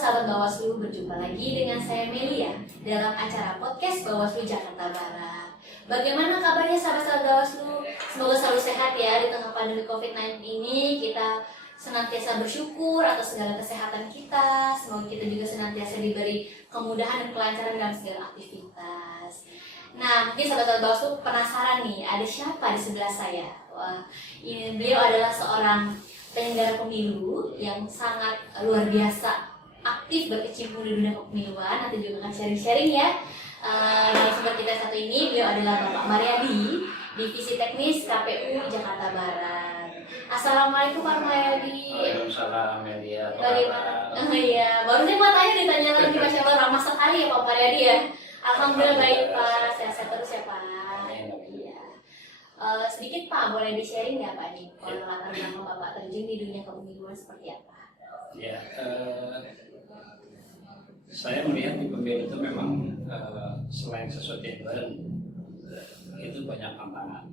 sahabat Bawaslu, berjumpa lagi dengan saya Melia dalam acara podcast Bawaslu Jakarta Barat. Bagaimana kabarnya sahabat-sahabat Bawaslu? Semoga selalu sehat ya di tengah pandemi COVID-19 ini. Kita senantiasa bersyukur atas segala kesehatan kita. Semoga kita juga senantiasa diberi kemudahan dan kelancaran dalam segala aktivitas. Nah, mungkin sahabat-sahabat Bawaslu penasaran nih, ada siapa di sebelah saya? Wah, ini beliau adalah seorang penyelenggara pemilu yang sangat luar biasa aktif berkecimpung di dunia kepemiluan. Nanti juga akan sharing-sharing ya. Narasumber kita satu ini, beliau adalah Bapak Mariadi, Divisi Teknis KPU Jakarta Barat. Assalamualaikum Pak Mariadi. Waalaikumsalam Melia. Bagaimana? Oh iya, baru saya mau ditanya lagi, Masya Allah, ramah sekali ya Pak Mariadi ya. Alhamdulillah baik Pak, sehat-sehat terus ya Pak. Sedikit Pak, boleh di-sharing nggak Pak nih kalau latar belakang Bapak terjun di dunia kepemiluan seperti apa? Ya, saya melihat di pemilu itu memang selain sesuatu yang baru, itu banyak tantangan.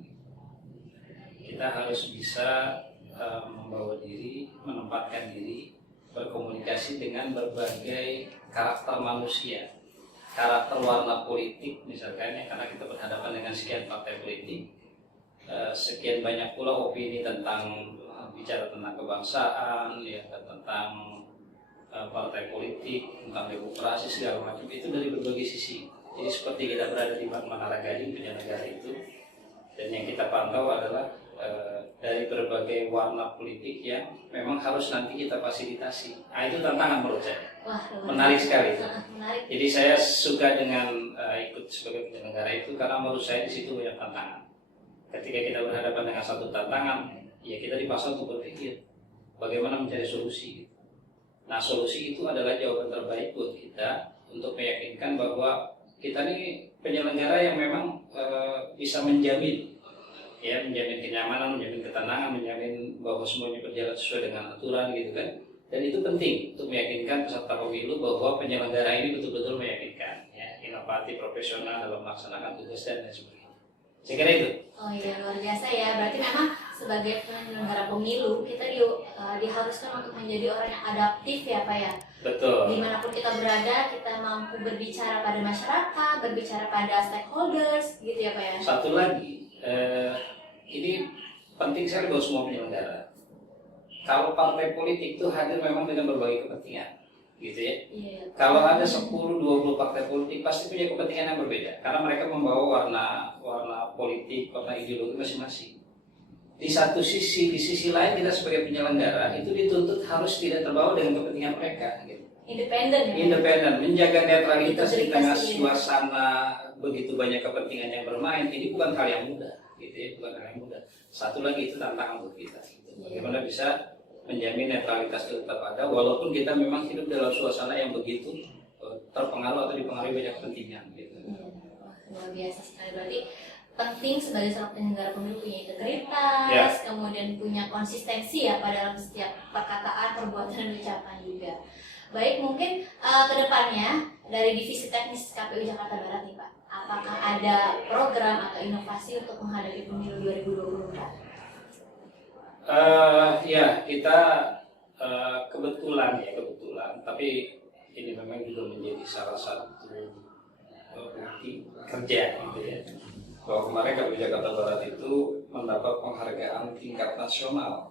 Kita harus bisa membawa diri, menempatkan diri, berkomunikasi dengan berbagai karakter manusia, karakter warna politik misalkan ya, karena kita berhadapan dengan sekian partai politik. Sekian banyak pula opini tentang bicara tentang kebangsaan, ya, tentang partai politik, tentang demokrasi segala macam, itu dari berbagai sisi. Jadi seperti kita berada di Menara Gading, penyelenggara itu, dan yang kita pantau adalah dari berbagai warna politik yang memang harus nanti kita fasilitasi. Nah, itu tantangan menurut saya. Wah, menarik sekali. Menarik. Jadi saya suka dengan ikut sebagai penyelenggara itu karena menurut saya di situ banyak tantangan. Ketika kita berhadapan dengan satu tantangan, ya kita dipaksa untuk berpikir bagaimana mencari solusi. Nah, solusi itu adalah jawaban terbaik buat kita untuk meyakinkan bahwa kita ini penyelenggara yang memang bisa menjamin kenyamanan, menjamin ketenangan, menjamin bahwa semuanya berjalan sesuai dengan aturan gitu kan. Dan itu penting untuk meyakinkan peserta pemilu bahwa penyelenggara ini betul-betul meyakinkan, ya, inovatif, profesional dalam melaksanakan tugas dan lain sebagainya. Saya kira itu. Oh iya, luar biasa ya. Berarti memang sebagai penyelenggara pemilu kita diharuskan untuk menjadi orang yang adaptif ya Pak ya. Betul. Dimanapun kita berada, kita mampu berbicara pada masyarakat, berbicara pada stakeholders, gitu ya Pak ya. Satu lagi, ini penting sekali buat semua penyelenggara. Kalau partai politik itu hadir memang dengan berbagai kepentingan, gitu ya. Iya. Kalau ada 10-20 partai politik pasti punya kepentingan yang berbeda, karena mereka membawa warna politik, warna ideologi masing-masing. Di satu sisi, di sisi lain kita sebagai penyelenggara itu dituntut harus tidak terbawa dengan kepentingan mereka, gitu. Independen ya. Independen, menjaga netralitas di tengah Integritas, iya. suasana begitu banyak kepentingan yang bermain. Ini bukan hal yang mudah, gitu ya, bukan hal yang mudah. Satu lagi itu tantangan untuk kita. Gitu. Bagaimana bisa menjamin netralitas itu tetap ada, walaupun kita memang hidup dalam suasana yang begitu terpengaruh atau dipengaruhi banyak kepentingan. Gitu. Luar biasa sekali. Berarti penting sebagai seorang penyelenggara pemilu punya integritas, kemudian punya konsistensi ya pada dalam setiap perkataan, perbuatan, dan ucapan juga. Baik, mungkin ke depannya dari Divisi Teknis KPU Jakarta Barat nih Pak, apakah ada program atau inovasi untuk menghadapi pemilu 2024? Ya, kita kebetulan, tapi ini memang juga menjadi salah satu bukti kerja gitu ya. Bahwa kemarin KPU Jakarta Barat itu mendapat penghargaan tingkat nasional,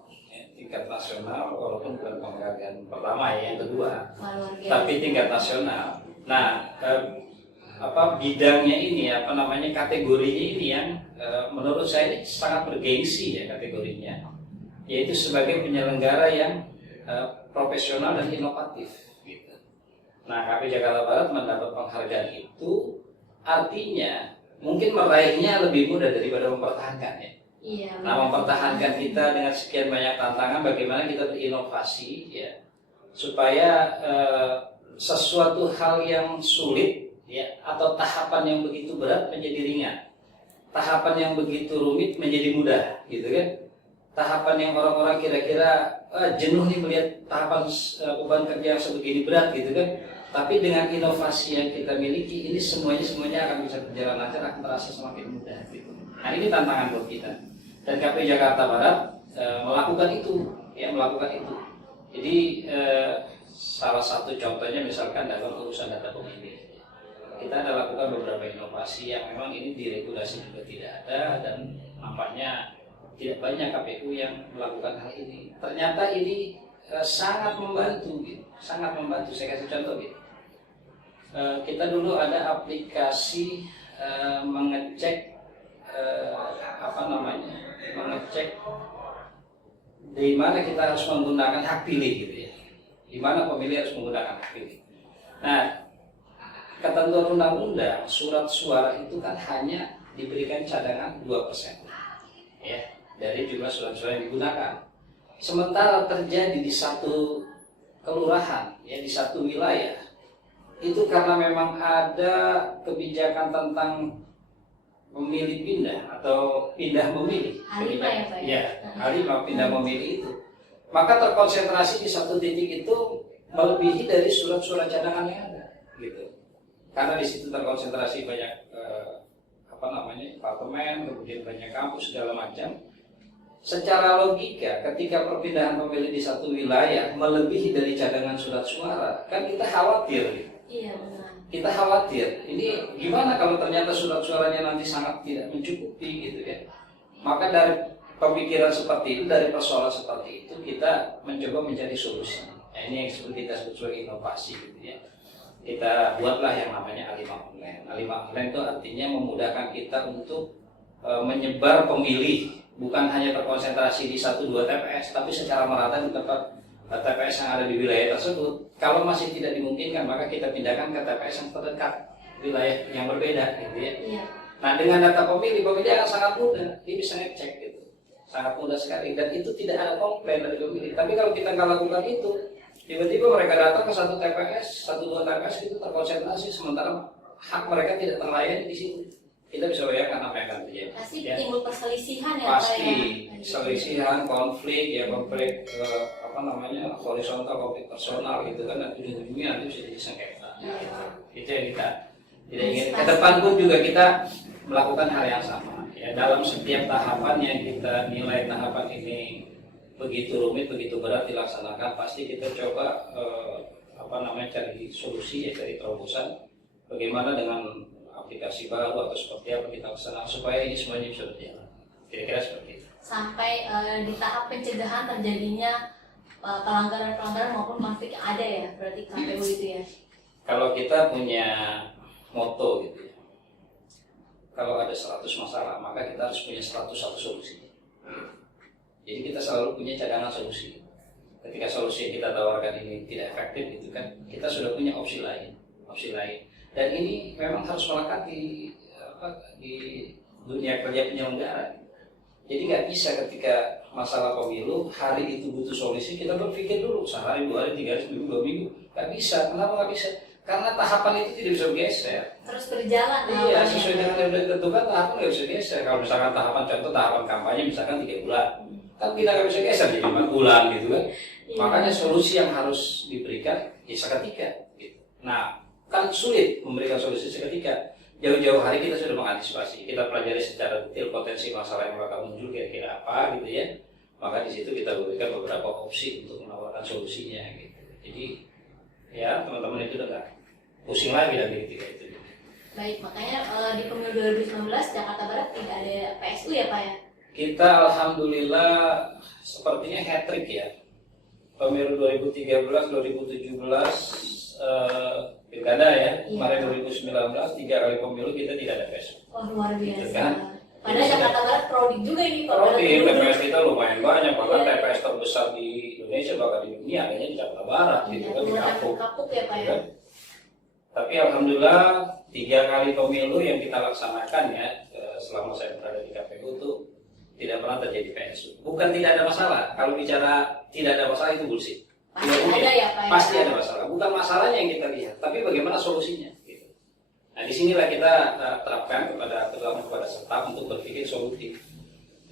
walaupun bukan penghargaan pertama ya, yang kedua, tapi tingkat nasional. Nah, bidangnya ini, kategorinya ini yang menurut saya ini sangat bergengsi ya kategorinya, yaitu sebagai penyelenggara yang profesional dan inovatif. Gitu. Nah, KPU Jakarta Barat mendapat penghargaan itu artinya mungkin meraihnya lebih mudah daripada mempertahankan ya. Iya, nah, mempertahankan kita dengan sekian banyak tantangan, bagaimana kita berinovasi ya, supaya sesuatu hal yang sulit ya, atau tahapan yang begitu berat menjadi ringan, tahapan yang begitu rumit menjadi mudah, gitu kan. Tahapan yang orang-orang kira-kira jenuh nih melihat tahapan beban kerja yang sebegini berat, gitu kan. Tapi dengan inovasi yang kita miliki, ini semuanya akan bisa berjalan lancar, akan terasa semakin mudah. Gitu. Nah, ini tantangan buat kita. Dan KPU Jakarta Barat melakukan itu. Jadi salah satu contohnya misalkan dalam urusan data pemilih. Kita ada lakukan beberapa inovasi yang memang ini di regulasi juga tidak ada dan nampaknya tidak banyak KPU yang melakukan hal ini. Ternyata ini sangat membantu, gitu. Sangat membantu. Saya kasih contoh gitu. Kita dulu ada aplikasi mengecek mengecek di mana kita harus menggunakan hak pilih gitu ya. Di mana pemilih harus menggunakan hak pilih. Nah, ketentuan undang-undang surat suara itu kan hanya diberikan cadangan 2% ya dari jumlah surat suara yang digunakan. Sementara terjadi di satu kelurahan ya di satu wilayah itu karena memang ada kebijakan tentang memilih pindah atau pindah memilih. H5 ya Pak? Ya, H5 pindah memilih itu. Maka terkonsentrasi di satu titik itu melebihi dari surat-surat cadangan yang ada gitu. Karena di situ terkonsentrasi banyak apartemen, kemudian banyak kampus segala macam. Secara logika, ketika perpindahan pemilih di satu wilayah melebihi dari cadangan surat suara, kan kita khawatir. Gitu. Iya benar. Kita khawatir. Ini gimana kalau ternyata surat suaranya nanti sangat tidak mencukupi gitu ya? Maka dari pemikiran seperti itu, dari persoalan seperti itu, kita mencoba mencari solusi. Nah, ini yang kita sebut sebagai inovasi gitu ya. Kita buatlah yang namanya A5 online. A5 online itu artinya memudahkan kita untuk menyebar pemilih, bukan hanya terkonsentrasi di 1-2 TPS, tapi secara merata di tempat TPS yang ada di wilayah tersebut. Kalau masih tidak dimungkinkan, maka kita pindahkan ke TPS yang terdekat wilayah yang berbeda, gitu ya. Iya. Nah, dengan data pemilih akan sangat mudah, dia bisa ngecek gitu, sangat mudah sekali, dan itu tidak ada komplain dari pemilih. Tapi kalau kita nggak lakukan itu, tiba-tiba mereka datang ke satu TPS, 1-2 TPS itu terkonsentrasi, sementara hak mereka tidak terlayani di situ. Kita bisa bayangkan apa yang akan terjadi. Pasti ya. timbul perselisihan ya Pasti Pak ya? perselisihan, konflik horizontal, konflik personal gitu kan, dan ujung-ujungnya nanti bisa jadi sengketa. Itu yang kita tidak ingin. Ke depan pun juga kita melakukan hal yang sama. Ya, dalam setiap tahapan yang kita nilai tahapan ini begitu rumit, begitu berat dilaksanakan, pasti kita coba cari solusi, ya, cari terobosan. Bagaimana dengan aplikasi baru atau seperti apa kita laksanakan supaya ini semuanya bisa berjalan. Kira-kira seperti itu. Sampai di tahap pencegahan terjadinya pelanggaran-pelanggaran maupun konflik yang ada ya, berarti KPU itu ya. Kalau kita punya moto gitu ya, kalau ada 100 masalah maka kita harus punya 101 solusi. Jadi kita selalu punya cadangan solusi. Ketika solusi yang kita tawarkan ini tidak efektif gitu kan, kita sudah punya opsi lain. Dan ini memang harus melekat di dunia kerja penyelenggara. Jadi nggak bisa ketika masalah pemilu hari itu butuh solusi kita berpikir dulu sehari, 2 hari, 3 hari, seminggu, 2 minggu. Nggak bisa. Kenapa nggak bisa? Karena tahapan itu tidak bisa bergeser. Terus berjalan. Iya, sesuai dengan yang sudah ditentukan tahapan nggak bisa geser. Kalau misalkan tahapan kampanye misalkan 3 bulan, kan kita nggak bisa geser jadi 4 bulan gitu kan. Iya. Makanya solusi yang harus diberikan ya seketika. Gitu. Nah, kan sulit memberikan solusi seketika. Jauh-jauh hari kita sudah mengantisipasi, kita pelajari secara detail potensi masalah yang bakal muncul kira-kira apa gitu ya. Maka di situ kita berikan beberapa opsi untuk menawarkan solusinya gitu. Jadi ya teman-teman itu udah nggak pusing lagi dan ketika itu. Baik, makanya di pemilu 2019 Jakarta Barat tidak ada PSU ya Pak ya? Kita alhamdulillah sepertinya hat-trick ya. Pemilu 2013, 2017 pilkada ya, kemarin 2019 3 kali pemilu kita tidak ada PSU. Wah luar biasa. Gitu kan? Padahal Jakarta Barat prodik juga ini Pak. Prodik, TPS kita lumayan banyak, bahkan TPS terbesar di Indonesia bahkan di dunia kayaknya di Jakarta Barat gitu kan, di Kapuk ya Pak ya. Tapi alhamdulillah 3 kali pemilu yang kita laksanakan ya selama saya berada di KPU itu tidak pernah terjadi PSU. Bukan tidak ada masalah, kalau bicara tidak ada masalah itu bullshit. Pasti ada ya Pak ya? Pasti ada masalah, bukan masalahnya yang kita lihat, tapi bagaimana solusinya gitu. Nah disinilah kita terapkan terutama kepada staf untuk berpikir solutif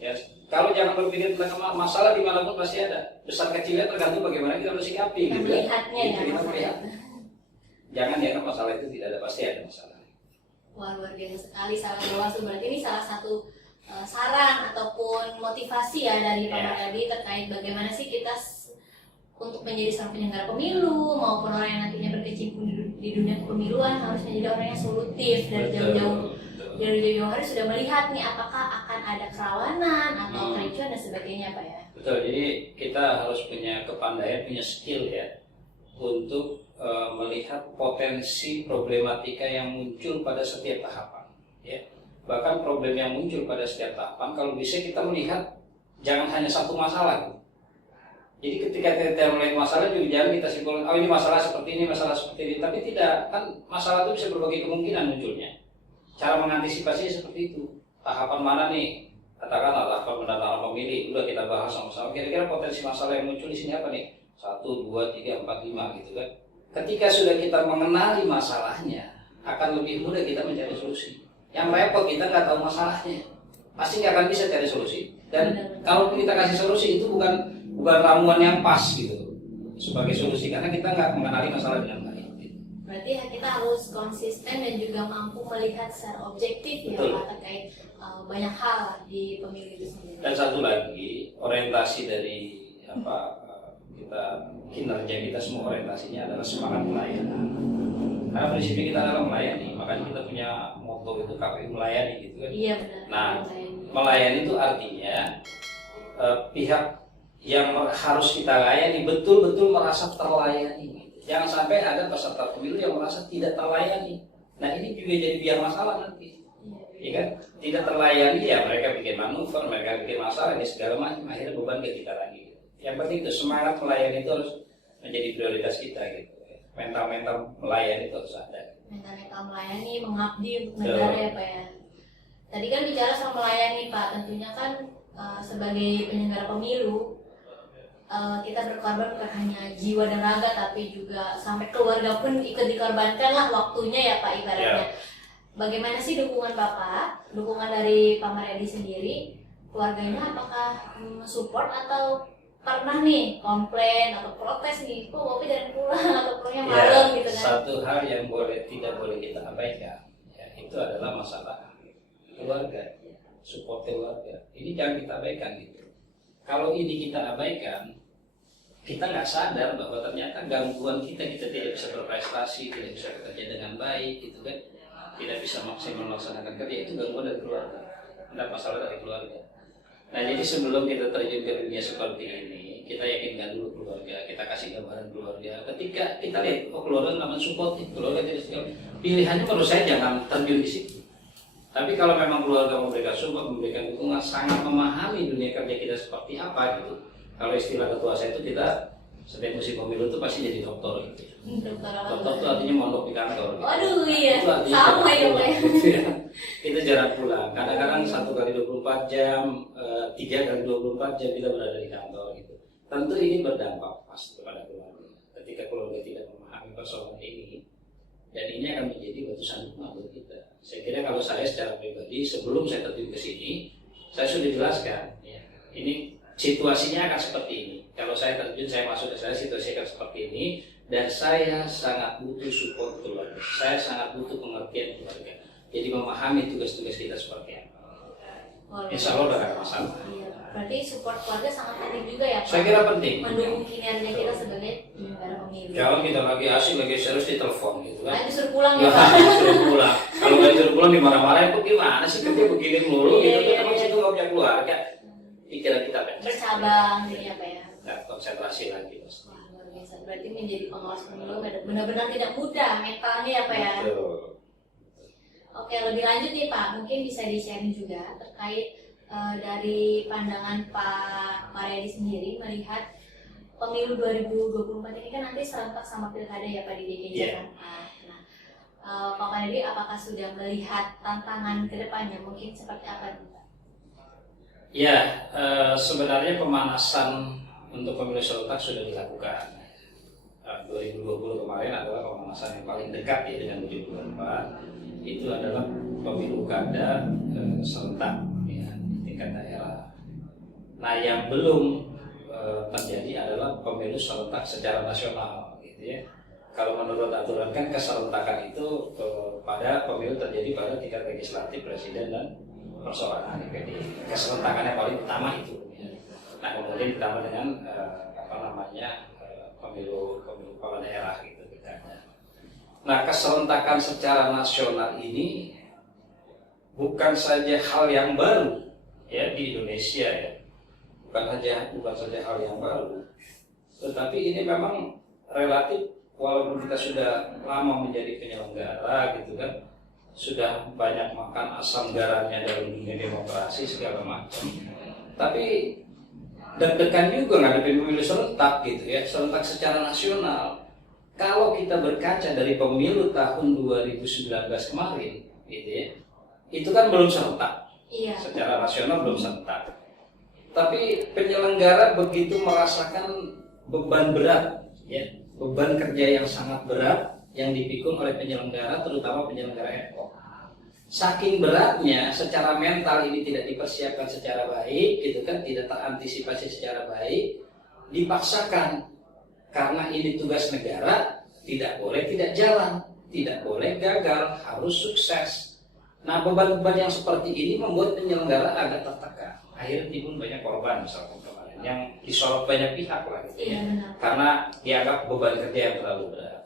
ya. Kalau jangan berpikir tentang masalah dimanapun pasti ada, besar kecilnya tergantung bagaimana kita bersikapi gitu kan. Kita melihat. Jangan dianggap masalah itu tidak ada, pasti ada masalah. Wah luar biasa sekali saran Bawaslu. Berarti ini salah satu saran ataupun motivasi ya dari Pak Mardhani terkait bagaimana sih kita untuk menjadi seorang penyelenggara pemilu maupun orang yang nantinya berkecimpung di dunia kepemiluan harus menjadi orang yang solutif dari jauh-jauh hari sudah melihat nih apakah akan ada kerawanan atau kericuan dan sebagainya Pak ya. Betul, jadi kita harus punya kepandaian, punya skill ya untuk melihat potensi problematika yang muncul pada setiap tahapan ya. Bahkan problem yang muncul pada setiap tahapan kalau bisa kita melihat jangan hanya satu masalah. Jadi ketika kita melihat masalah juga jangan kita simpulkan, oh ini masalah seperti ini, masalah seperti ini. Tapi tidak, kan masalah itu bisa berbagai kemungkinan munculnya. Cara mengantisipasinya seperti itu. Tahapan mana nih? Katakanlah tahapan pendataan pemilih, udah kita bahas sama-sama. Kira-kira potensi masalah yang muncul di sini apa nih? 1, 2, 3, 4, 5 gitu kan. Ketika sudah kita mengenali masalahnya, akan lebih mudah kita mencari solusi. Yang repot kita nggak tahu masalahnya, pasti nggak akan bisa cari solusi. Dan kalau kita kasih solusi itu bukan ramuan yang pas gitu sebagai solusi karena kita nggak mengenali masalah dengan baik. Berarti kita harus konsisten dan juga mampu melihat secara objektif ya Pak terkait banyak hal di pemilu itu sendiri. Dan satu lagi orientasi dari kinerja kita semua orientasinya adalah semangat pelayanan. Karena prinsipnya kita adalah melayani, makanya kita punya motto itu KPU melayani gitu kan. Iya benar. Nah, melayani itu artinya pihak yang harus kita layani betul-betul merasa terlayani. Jangan sampai ada peserta pemilu yang merasa tidak terlayani. Nah ini juga jadi biang masalah nanti, ya kan? Tidak terlayani ya mereka bikin manuver, mereka bikin masalah, ini segala macam. Akhirnya beban ke kita lagi. Yang penting itu semangat melayani itu harus menjadi prioritas kita gitu. Mental melayani itu harus ada. Mental melayani, mengabdi untuk negara ya Pak ya. Tadi kan bicara soal melayani Pak, tentunya kan sebagai penyelenggara pemilu kita berkorban bukan hanya jiwa dan raga tapi juga sampai keluarga pun ikut dikorbankan lah waktunya ya Pak ibaratnya. Bagaimana sih dukungan Bapak, dukungan dari Pak Mariadi sendiri, keluarganya apakah support atau pernah nih komplain atau protes nih, kok Bopi dari pulang atau pulangnya malam gitu kan? Satu hal yang tidak boleh kita abaikan ya, itu adalah masalah keluarga, support keluarga. Ini jangan kita abaikan gitu. Kalau ini kita abaikan, kita nggak sadar bahwa ternyata gangguan kita tidak bisa berprestasi, tidak bisa bekerja dengan baik, gitu kan? Tidak bisa maksimal melaksanakan kerja, itu gangguan dari keluarga, ada masalah dari keluarga. Nah jadi sebelum kita terjun ke dunia seperti ini, kita yakinkan dulu keluarga, kita kasih gambaran keluarga. Ketika kita lihat, oh keluarga nggak mensupport, keluarga tidak sekali. Pilihannya menurut saya jangan terjun di situ. Tapi kalau memang keluarga memberikan support, memberikan dukungan, sangat memahami dunia kerja kita seperti apa gitu. Kalau istilah ketua saya itu kita setiap musim pemilu itu pasti jadi dokter gitu. Dokter itu artinya mondok di kantor. Gitu. Waduh iya, sama ya Pak. Kita jarang pulang. Kadang-kadang 1 kali 24 jam, 3 kali 24 jam kita berada di kantor gitu. Tentu ini berdampak pasti kepada keluarga. Ketika keluarga tidak memahami persoalan ini, dan ini akan menjadi batu sandungan buat kita. Saya kira kalau saya secara pribadi sebelum saya terjun ke sini, saya sudah jelaskan. Ya, ini situasinya akan seperti ini. Kalau saya terjun, saya masuk ke sana, situasi akan seperti ini. Dan saya sangat butuh support keluarga. Saya sangat butuh pengertian keluarga. Jadi memahami tugas-tugas kita seperti apa. Insya Allah tidak ada masalah. Iya. Berarti support keluarga sangat penting juga ya Pak? Saya kira penting. Mendukung kinerja kita sebagai penyelenggara pemilu. Kalau kita lagi asik, lagi serius ditelepon gitu kan. Nah, disuruh pulang ya Pak? Disuruh pulang. Kalau nggak disuruh pulang dimarah-marahin, kok gimana sih kerja begini melulu gitu. Kan emang situ nggak punya keluarga. Pikiran kita bercabang jadi apa ya? Nggak konsentrasi lagi. Wah, luar biasa. Berarti menjadi pengawas pemilu benar-benar tidak mudah mentalnya ya Pak ya? Betul. Oke, lebih lanjut nih Pak, mungkin bisa di-sharing juga terkait dari pandangan Pak Mariadi sendiri melihat pemilu 2024 ini kan nanti serentak sama pilkada ya Pak di DKI Jakarta. Nah, Pak Mariadi apakah sudah melihat tantangan ke depannya mungkin seperti apa nih Pak? Ya, sebenarnya pemanasan untuk pemilu serentak sudah dilakukan. 2020 kemarin adalah pemanasan yang paling dekat ya dengan 2024. Itu adalah pemilu kada serentak ya, tingkat daerah. Nah, yang belum terjadi adalah pemilu serentak secara nasional, gitu ya. Kalau menurut aturan kan keserentakan itu pada pemilu terjadi pada tingkat legislatif, presiden dan perseorangan DPD. Keserentakan yang paling utama itu. Ya. Nah, kemudian ditambah dengan pemilu kepala daerah gitu misalnya. Nah, keserentakan secara nasional ini bukan saja hal yang baru ya di Indonesia ya, bukan saja hal yang baru, tetapi ini memang relatif walaupun kita sudah lama menjadi penyelenggara gitu kan, sudah banyak makan asam garamnya dalam dunia demokrasi segala macam, tapi deg-degan juga ngadepin pemilu serentak gitu ya, serentak secara nasional. Kalau kita berkaca dari pemilu tahun 2019 kemarin gitu ya, itu kan belum serentak. Iya. Secara nasional belum serentak. Tapi penyelenggara begitu merasakan beban berat ya, beban kerja yang sangat berat yang dipikul oleh penyelenggara, terutama penyelenggara ad hoc. Saking beratnya, secara mental ini tidak dipersiapkan secara baik, gitu kan, tidak terantisipasi secara baik, dipaksakan karena ini tugas negara, tidak boleh tidak jalan, tidak boleh gagal, harus sukses. Nah, beban-beban yang seperti ini membuat penyelenggara agak tertekan. Akhirnya timbul banyak korban misalkan kemarin yang disorot banyak pihak lah, gitu ya, karena dianggap beban kerja yang terlalu berat.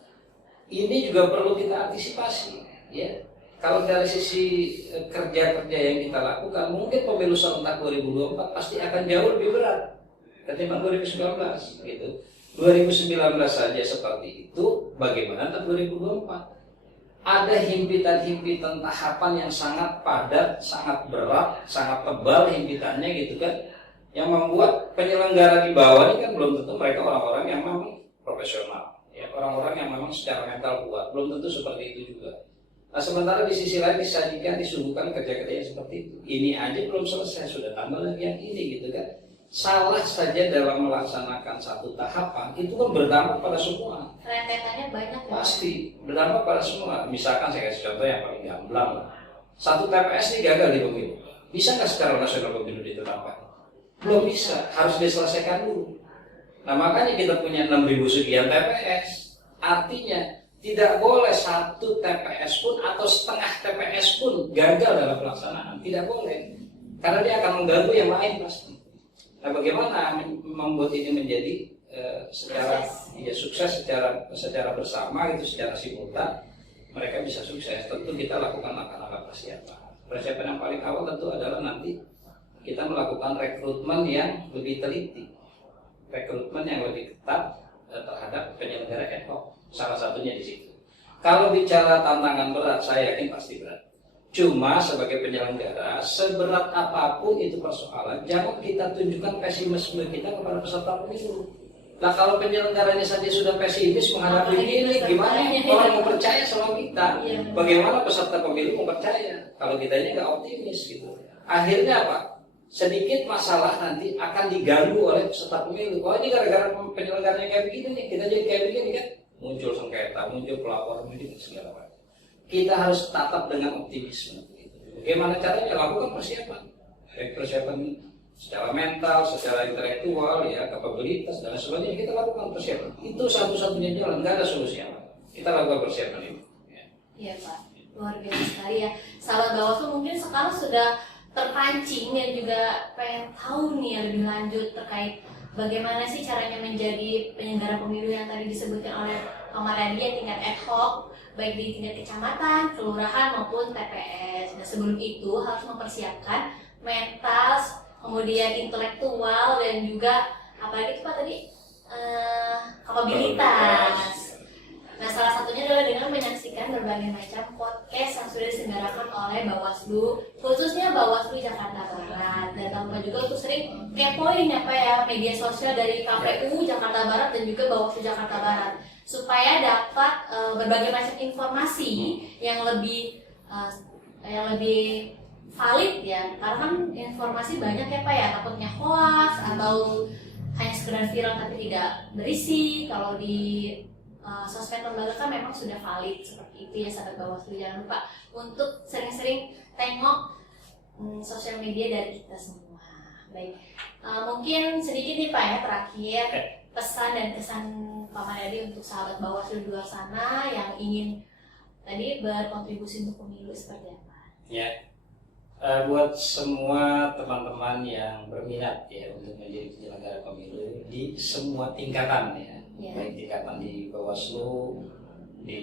Ini juga perlu kita antisipasi, ya. Kalau dari sisi kerja-kerja yang kita lakukan, mungkin pemilu serentak 2024 pasti akan jauh lebih berat ketimbang 2019 gitu. 2019 saja seperti itu, bagaimana tahun 2024? Ada himpitan-himpitan tahapan yang sangat padat, sangat berat, sangat tebal himpitannya gitu kan, yang membuat penyelenggara di bawah ini kan belum tentu mereka orang-orang yang memang profesional, ya, orang-orang yang memang secara mental kuat, belum tentu seperti itu juga. Nah, sementara di sisi lain disuguhkan kerja-kerja yang seperti itu. Ini aja belum selesai, sudah tambah lagi yang ini gitu kan. Salah saja dalam melaksanakan satu tahapan itu kan berdampak pada semua. Rentetannya banyak ya? Pasti berdampak pada semua. Misalkan saya kasih contoh yang paling gamblang lah. Satu TPS ini gagal di pemilu. Bisa nggak secara nasional pemilu ditetapkan? Belum bisa, harus diselesaikan dulu. Nah, makanya kita punya 6.000 sekian TPS. Artinya tidak boleh satu TPS pun atau setengah TPS pun gagal dalam pelaksanaan. Tidak boleh. Karena dia akan mengganggu yang lain pasti. Nah, bagaimana membuat ini menjadi secara ya, sukses secara bersama gitu, secara simultan mereka bisa sukses? Tentu kita lakukan langkah-langkah persiapan. Persiapan yang paling awal tentu adalah nanti kita melakukan rekrutmen yang lebih teliti, rekrutmen yang lebih ketat terhadap penyelenggara ad hoc. Salah satunya di situ. Kalau bicara tantangan berat, saya yakin pasti berat. Cuma sebagai penyelenggara, seberat apapun itu persoalan, jangan kita tunjukkan pesimisme kita kepada peserta pemilu. Nah, kalau penyelenggaranya saja sudah pesimis menghadapi ini, gimana orang mau percaya sama kita? Bagaimana peserta pemilu mau percaya kalau kita ini nggak optimis gitu? Akhirnya apa? Sedikit masalah nanti akan diganggu oleh peserta pemilu. Oh, ini gara-gara penyelenggaranya kayak begini nih, kita jadi kayak begini kan? Muncul sengketa, muncul pelapor, muncul segala macam. Kita harus tatap dengan optimisme. Bagaimana caranya? Lakukan persiapan, persiapan secara mental, secara intelektual, ya, kapabilitas dan sebagainya. Kita lakukan persiapan. Itu satu-satunya jalan, nggak ada solusi apa. Kita lakukan persiapan itu. Iya Pak, luar biasa sekali ya. Sahabat Bawaslu mungkin sekarang sudah terpancing dan juga pengen tahu nih lebih lanjut terkait bagaimana sih caranya menjadi penyelenggara pemilu yang tadi disebutkan oleh Pak Maryadi tingkat ad hoc, baik di tingkat kecamatan, kelurahan maupun TPS. Nah, sebelum itu harus mempersiapkan mental, kemudian intelektual dan juga apalagi itu Pak tadi kapabilitas. Nah, salah satunya adalah dengan menyaksikan berbagai macam podcast yang sudah diselenggarakan oleh Bawaslu, khususnya Bawaslu Jakarta Barat. Dan tanpa juga untuk sering kepoin apa ya media sosial dari KPU Jakarta Barat dan juga Bawaslu Jakarta Barat, supaya dapat berbagai macam informasi yang lebih valid ya. Karena kan informasi banyak ya Pak ya, takutnya hoax atau hanya sekedar viral tapi tidak berisi. Kalau di sosmed lembaga kan memang sudah valid seperti itu ya sahabat Bawaslu. Jangan lupa untuk sering-sering tengok sosial media dari kita semua. Baik, mungkin sedikit nih Pak ya terakhir pesan dan kesan Pak Maryadi untuk sahabat Bawaslu di luar sana yang ingin tadi berkontribusi untuk pemilu seperti apa? Ya, buat semua teman-teman yang berminat ya untuk menjadi penyelenggara pemilu di semua tingkatan ya, Ya. baik tingkatan di Bawaslu, di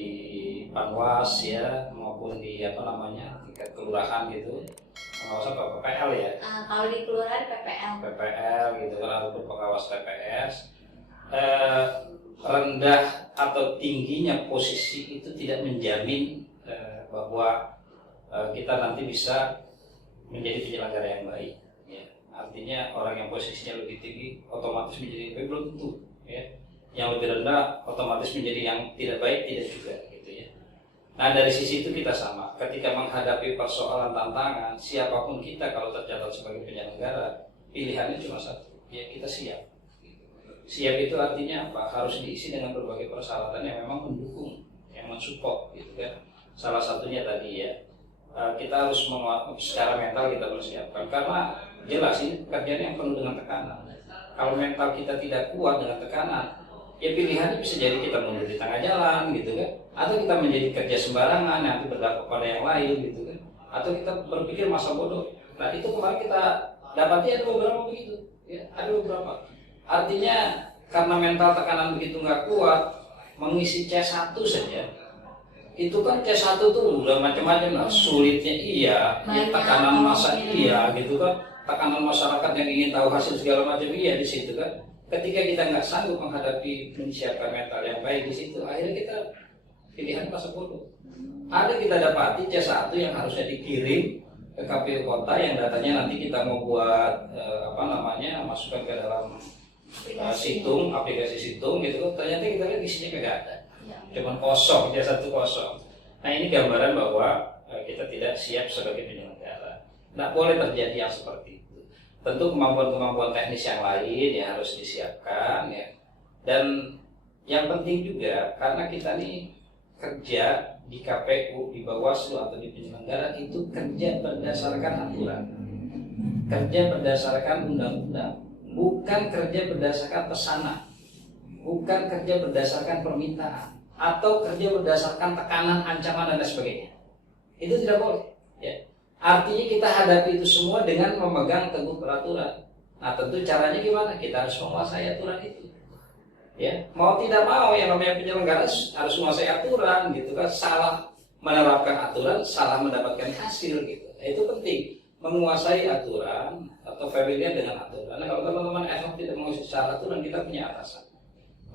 Panwas ya, maupun di tingkat kelurahan gitu. Pengawas apa? PPL ya. Kalau di kelurahan PPL. PPL gitu kan, ataupun pengawas TPS. Rendah atau tingginya posisi itu tidak menjamin bahwa kita nanti bisa menjadi penyelenggara yang baik. Ya. Artinya orang yang posisinya lebih tinggi otomatis menjadi yang baik, belum tentu. Ya. Yang lebih rendah otomatis menjadi yang tidak baik, tidak juga gitu ya. Nah dari sisi itu kita sama. Ketika menghadapi persoalan tantangan, siapapun kita kalau tercatat sebagai penyelenggara, pilihannya cuma satu, ya kita siap. Siap itu artinya apa? Harus diisi dengan berbagai persyaratan yang memang mendukung, yang mensupport gitu kan. Salah satunya tadi ya, kita harus secara mental kita persiapkan, karena jelas ini pekerjaan yang penuh dengan tekanan. Kalau mental kita tidak kuat dengan tekanan, ya pilihannya bisa jadi kita mundur di tengah jalan gitu kan, atau kita menjadi kerja sembarangan nanti berdampak pada yang lain gitu kan, atau kita berpikir masa bodoh. Nah itu kemarin kita dapati ada beberapa begitu, ya ada beberapa. Artinya karena mental tekanan begitu nggak kuat, mengisi C1 saja itu kan C1 tuh udah macam-macam lah, sulitnya iya, ya, tekanan massa iya gitu kan, tekanan masyarakat yang ingin tahu hasil segala macam iya di situ kan. Ketika kita nggak sanggup menghadapi menyiapkan mental yang baik di situ, akhirnya kita pilihan masa bodoh. Ada kita dapati C1 yang harusnya dikirim ke KPU kota yang datanya nanti kita mau buat masukkan ke dalam aplikasi situng gitu kan, ternyata kita lihat isinya kagak ada. Cuman kosong, C1 kosong. Nah ini gambaran bahwa kita tidak siap sebagai penyelenggara. Nah boleh terjadi yang seperti itu. Tentu kemampuan-kemampuan teknis yang lain ya harus disiapkan ya. Dan yang penting juga karena kita nih kerja di KPU, di Bawaslu atau di penyelenggara itu kerja berdasarkan aturan, kerja berdasarkan undang-undang, bukan kerja berdasarkan pesanan, bukan kerja berdasarkan permintaan, atau kerja berdasarkan tekanan, ancaman dan lain sebagainya. Itu tidak boleh. Ya. Artinya kita hadapi itu semua dengan memegang teguh peraturan. Nah tentu caranya gimana? Kita harus menguasai aturan itu. Ya, mau tidak mau yang namanya penyelenggara harus menguasai aturan gitu kan. Salah menerapkan aturan, salah mendapatkan hasil gitu. Itu penting, menguasai aturan atau familiar dengan aturan. Nah, kalau teman-teman effort tidak menguasai secara aturan, kita punya atasan.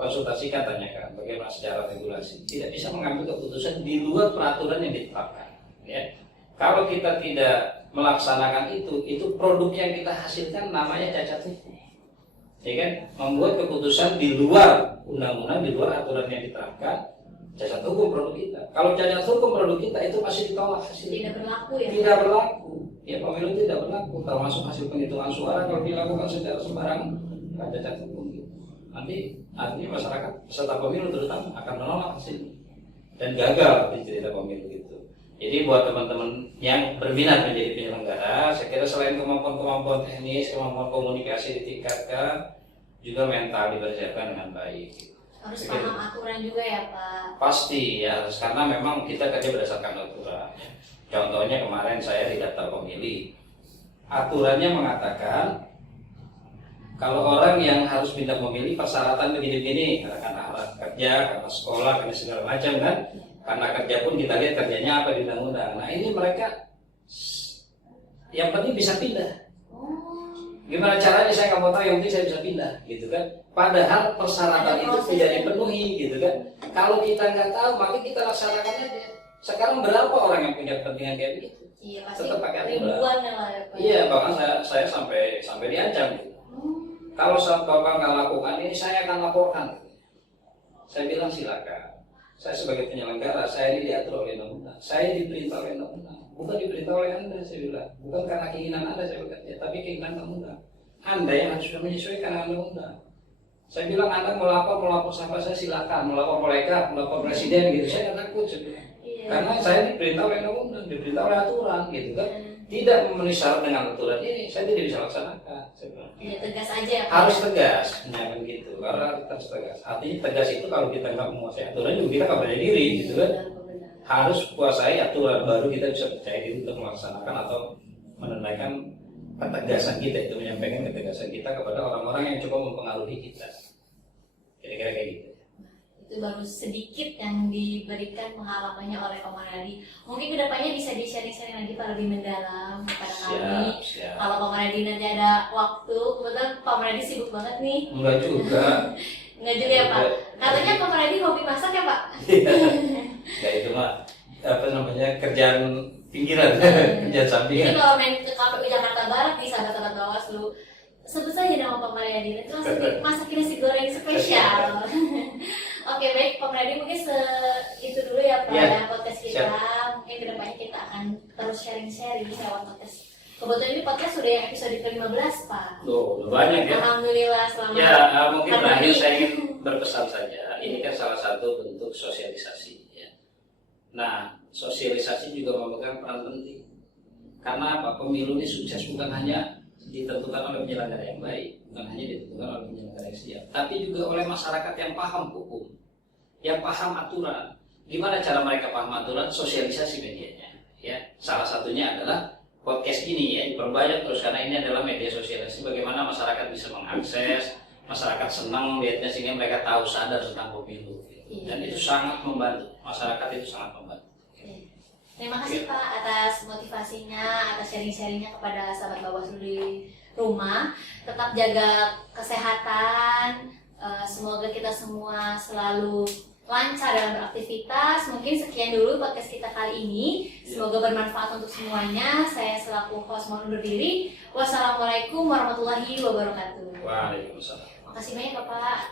Konsultasikan, tanyakan bagaimana secara regulasi. Tidak bisa mengambil keputusan di luar peraturan yang ditetapkan. Ya. Kalau kita tidak melaksanakan itu produk yang kita hasilkan namanya cacat hukum. Ya kan? Membuat keputusan di luar undang-undang, di luar aturan yang diterapkan, cacat hukum produk kita. Kalau cacat hukum produk kita itu pasti ditolak hasilnya. Tidak berlaku ya? Tidak berlaku. Ya pemilu tidak berlaku. Termasuk hasil penghitungan suara kalau dilakukan secara sembarangan, cacat hukum. Nanti artinya masyarakat peserta pemilu terutama akan menolak hasilnya dan gagal di cerita pemilu itu. Jadi buat teman-teman yang berminat menjadi penyelenggara, saya kira selain kemampuan-kemampuan teknis, kemampuan komunikasi ditingkatkan, juga mental dipersiapkan dengan baik. Harus paham aturan juga ya Pak? Pasti ya, karena memang kita kerja berdasarkan aturan. Contohnya kemarin saya di daftar pemilih, aturannya mengatakan kalau orang yang harus pindah memilih persyaratan begini-begini, karena kerja, karena sekolah, karena segala macam kan. Karena kerja pun kita lihat kerjanya apa di undang-undang. Nah ini mereka yang penting bisa pindah. Gimana caranya saya nggak mau tahu, yang penting saya bisa pindah, gitu kan? Padahal persyaratan itu tidak dipenuhi, gitu kan? Kalau kita nggak tahu, maka kita laksanakan aja. Sekarang berapa orang yang punya kepentingan kayak begitu? Iya pasti tetap pakai ribuan ya lah ya Pak. Iya, bahkan saya sampai diancam. Gitu. Kalau Bapak nggak lakukan ini, saya akan laporkan. Saya bilang silakan. Saya sebagai penyelenggara, saya ini diatur oleh undang-undang. Saya diperintah oleh undang-undang. Bukan diperintah oleh Anda, saya bilang. Bukan karena keinginan Anda saya bekerja, tapi keinginan undang-undang. Anda yang harus sudah menyesuaikan dengan undang-undang. Saya bilang Anda mau melapor sampai saya silakan. Melapor mereka, melapor presiden gitu. Saya nggak takut, saya bilang. Iya. Karena saya diperintah oleh undang-undang, diperintah oleh aturan gitu kan. Tidak memenuhi syarat dengan aturan ini, saya tidak bisa laksanakan. Ya, tegas aja ya Pak. Harus tegas, jangan gitu. Karena kita harus tegas. Artinya tegas itu kalau kita nggak menguasai aturan juga kita nggak percaya diri, gitu kan? Harus kuasai aturan baru kita bisa percaya diri untuk melaksanakan atau menunaikan ketegasan kita, itu menyampaikan ketegasan kita kepada orang-orang yang coba mempengaruhi kita. Kira-kira kayak gitu. Itu baru sedikit yang diberikan pengalamannya oleh Pak Maradi. Mungkin kedepannya bisa di-sharing-sharing lagi Pak lebih mendalam kepada kami. Siap. Kalau Pak Maradi nanti ada waktu, kebetulan Pak Maradi sibuk banget nih. Enggak juga. Enggak juga ya Pak? Katanya Pak Maradi hobi masak ya Pak? Ya itu mah apa namanya kerjaan pinggiran, kerjaan Jadi sampingan. kalau main ke KPU Jakarta Barat nih sahabat-sahabat Bawaslu, sebut saja nama Pak Mariadi, nanti langsung masakin nasi goreng spesial. Oke baik, Pak Mariadi mungkin itu dulu ya Pak Ya, podcast kita. Mungkin kedepannya kita akan terus sharing-sharing lewat podcast. Kebetulan ini podcast sudah yang episode ke-15 Pak. Tuh, udah banyak ya. Alhamdulillah selamat. Ya, mungkin Hari terakhir ini. saya ingin berpesan saja. Ini kan salah satu bentuk sosialisasi. Ya. Nah, sosialisasi juga memegang peran penting. Karena apa? Pemilu ini sukses bukan hanya ditentukan oleh penyelenggara yang baik, bukan hanya ditentukan oleh penyelenggara yang siap, tapi juga oleh masyarakat yang paham hukum, yang paham aturan. Gimana cara mereka paham aturan? Sosialisasi medianya. Ya, salah satunya adalah podcast ini ya, diperbanyak terus karena ini adalah media sosialisasi. Bagaimana masyarakat bisa mengakses, masyarakat senang melihatnya sehingga mereka tahu sadar tentang pemilu. Dan itu sangat membantu, masyarakat itu sangat membantu. Terima kasih Pak atas motivasinya, atas sharing-sharingnya kepada sahabat Bawaslu di rumah. Tetap jaga kesehatan, semoga kita semua selalu lancar dalam beraktivitas. Mungkin sekian dulu podcast kita kali ini. Semoga bermanfaat untuk semuanya. Saya selaku host mohon undur diri. Wassalamualaikum warahmatullahi wabarakatuh. Waalaikumsalam. Makasih banyak Bapak.